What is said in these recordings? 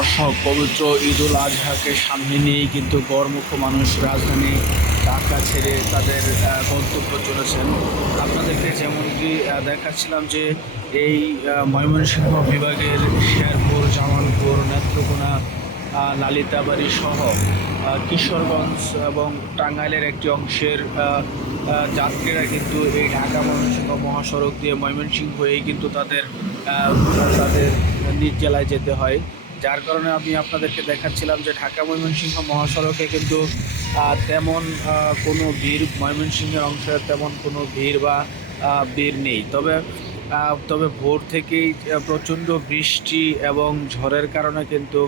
দর্শক, পবিত্র ঈদুল আজহাকে সামনে নিয়েই কিন্তু গড়মুখ মানুষ রাজধানী ঢাকা ছেড়ে তাদের গন্তব্য চলেছেন। আপনাদেরকে যেমনটি দেখাচ্ছিলাম যে এই ময়মনসিংহ বিভাগের শেরপুর, জামালপুর, নেত্রকোনা, লালিতাবাড়ি সহ কিশোরগঞ্জ এবং টাঙ্গাইলের একটি অংশের যাত্রীরা কিন্তু এই ঢাকা ময়মনসিংহ মহাসড়ক দিয়ে ময়মনসিংহ হয়েই কিন্তু তাদের তাদের নিজ জেলায় যেতে হয়। যার কারণে আমি আপনাদেরকে দেখাচ্ছিলাম যে ঢাকা ময়মনসিংহ মহাসড়কে কিন্তু তেমন কোনো ভিড়, ময়মনসিংহের অংশে তেমন কোনো ভিড় বা ভিড় নেই। তবে ভোর থেকেই প্রচণ্ড বৃষ্টি এবং ঝড়ের কারণে কিন্তু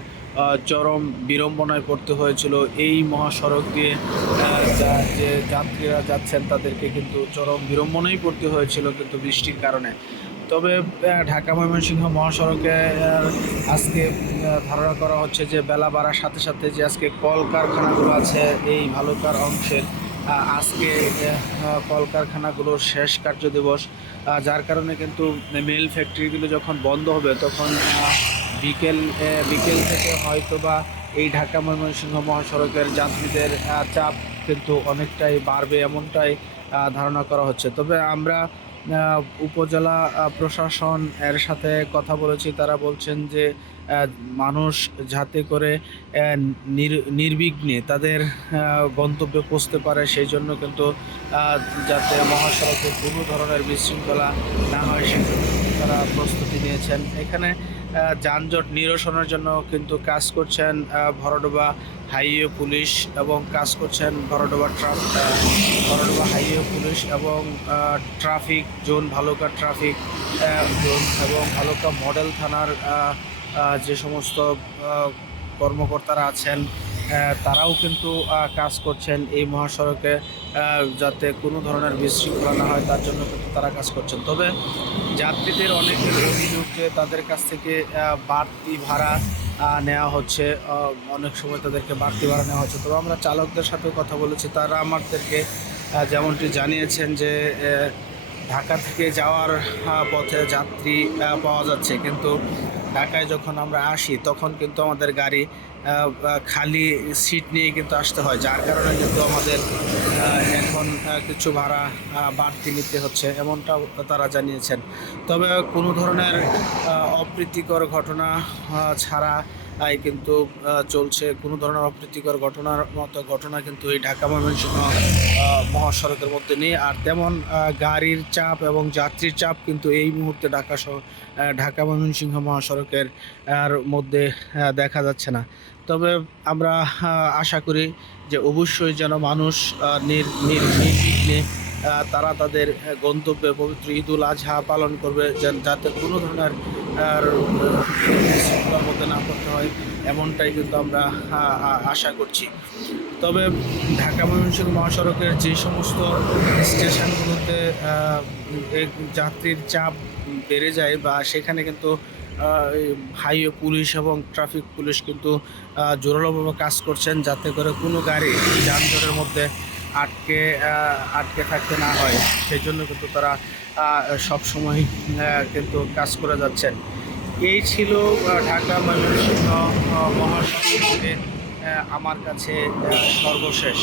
চরম বিড়ম্বনায় পড়তে হয়েছিল। এই মহাসড়ক দিয়ে যে যাত্রীরা যাচ্ছেন তাদেরকে কিন্তু চরম বিড়ম্বনায় পড়তে হয়েছিল কিন্তু বৃষ্টির কারণে। তবে ঢাকা ময়মনসিংহ মহাসড়কে আজকে ধারণা করা হচ্ছে যে বেলা বাড়ার সাথে সাথে যে আজকে কলকারখানাগুলো আছে এই ভালুকার অংশের, আজকে কলকারখানাগুলোর শেষ কার্য দিবস। যার কারণে কিন্তু মিল ফ্যাক্টরিগুলো যখন বন্ধ হবে তখন বিকেল থেকে হয়তো বা এই ঢাকা ময়মনসিংহ মহাসড়কের যাত্রীদের চাপ কিন্তু অনেকটাই বাড়বে, এমনটাই ধারণা করা হচ্ছে। তবে আমরা উপজেলা প্রশাসন এর সাথে কথা বলেছি, তারা বলছেন যে মানুষ যাতে করে নির্বিঘ্নে তাদের গন্তব্যে পৌঁছতে পারে সেই জন্য কিন্তু যাতে মহাসড়কে কোনো ধরনের বিশৃঙ্খলা না হয় সেজন্য তারা প্রস্তুতি নিয়েছেন। এখানে যানজট নিরসনের জন্য কিন্তু কাজ করছেন ভরডোবা হাইওয়ে পুলিশ এবং কাজ করছেন ভরডোবা হাইওয়ে পুলিশ এবং traffic zone, Bhaluka traffic zone এবং ভালুকা মডেল থানার যে সমস্ত কর্মকর্তারা আছেন তারাও কিন্তু কাজ করছেন এই মহাসড়কে যাতে কোনো ধরনের বিশৃঙ্খলা না হয় তার জন্য কিন্তু তারা কাজ করছেন। তবে যাত্রীদের অনেকের অভিযোগ যে তাদের কাছ থেকে বাড়তি ভাড়া নেওয়া হচ্ছে, অনেক সময় তাদেরকে বাড়তি ভাড়া নেওয়া হচ্ছে। তবে আমরা চালকদের সাথে কথা বলেছি, তারা আমাদেরকে যেমনটি জানিয়েছেন যে ঢাকা থেকে যাওয়ার পথে যাত্রী পাওয়া যাচ্ছে, কিন্তু ঢাকায় যখন আমরা আসি তখন কিন্তু আমাদের গাড়ি খালি সিট নিয়ে কিন্তু আসতে হয়, যার কারণে কিন্তু আমাদের এখন কিছু ভাড়া বাড়তি নিতে হচ্ছে, এমনটা তারা জানিয়েছেন। তবে কোনো ধরনের অপ্রীতিকর ঘটনা ছাড়া কিন্তু চলছে, কোনো ধরনের অপ্রীতিকর ঘটনা কিন্তু এই ঢাকা ময়মনসিংহ মহাসড়কের মধ্যে নেই। আর তেমন গাড়ির চাপ এবং যাত্রীর চাপ কিন্তু এই মুহূর্তে ঢাকা ময়মনসিংহ মহাসড়কের মধ্যে দেখা যাচ্ছে না। তবে আমরা আশা করি যে অবশ্যই যেন মানুষ নির্বিঘ্নে তারা তাদের গন্তব্যে পবিত্র ঈদুল আজহা পালন করবে, যাতে কোনো ধরনের বিশৃঙ্খলার মধ্যে না পড়তে হয়, এমনটাই কিন্তু আমরা আশা করছি। তবে ঢাকা ময়মনসিংহ মহাসড়কের যে সমস্ত স্টেশনগুলোতে যাত্রীর চাপ বেড়ে যায় বা সেখানে কিন্তু হাইওয়ে পুলিশ এবং ট্রাফিক পুলিশ কিন্তু জোরালোভাবে কাজ করছেন যাতে করে কোনো গাড়ি যানজটের মধ্যে আটকে থাকতে না হয়, সেই জন্য কিন্তু তারা সবসময় কিন্তু কাজ করে যাচ্ছেন। এই ছিল ঢাকা ময়মনসিংহ মহাসড়কে আমার কাছে সর্বশেষ।